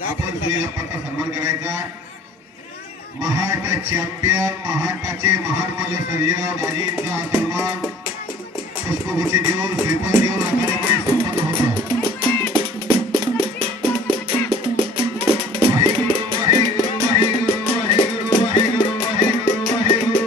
आपण सुनील अप्पांचा सन्मान करायचा महाराष्ट्र चॅम्पियन, महाराष्ट्राचे महान मल्ल सर्जेराव दाजींचा सन्मान पुष्पगुच्छ देऊन श्रीफळ देऊन आखाड्यामध्ये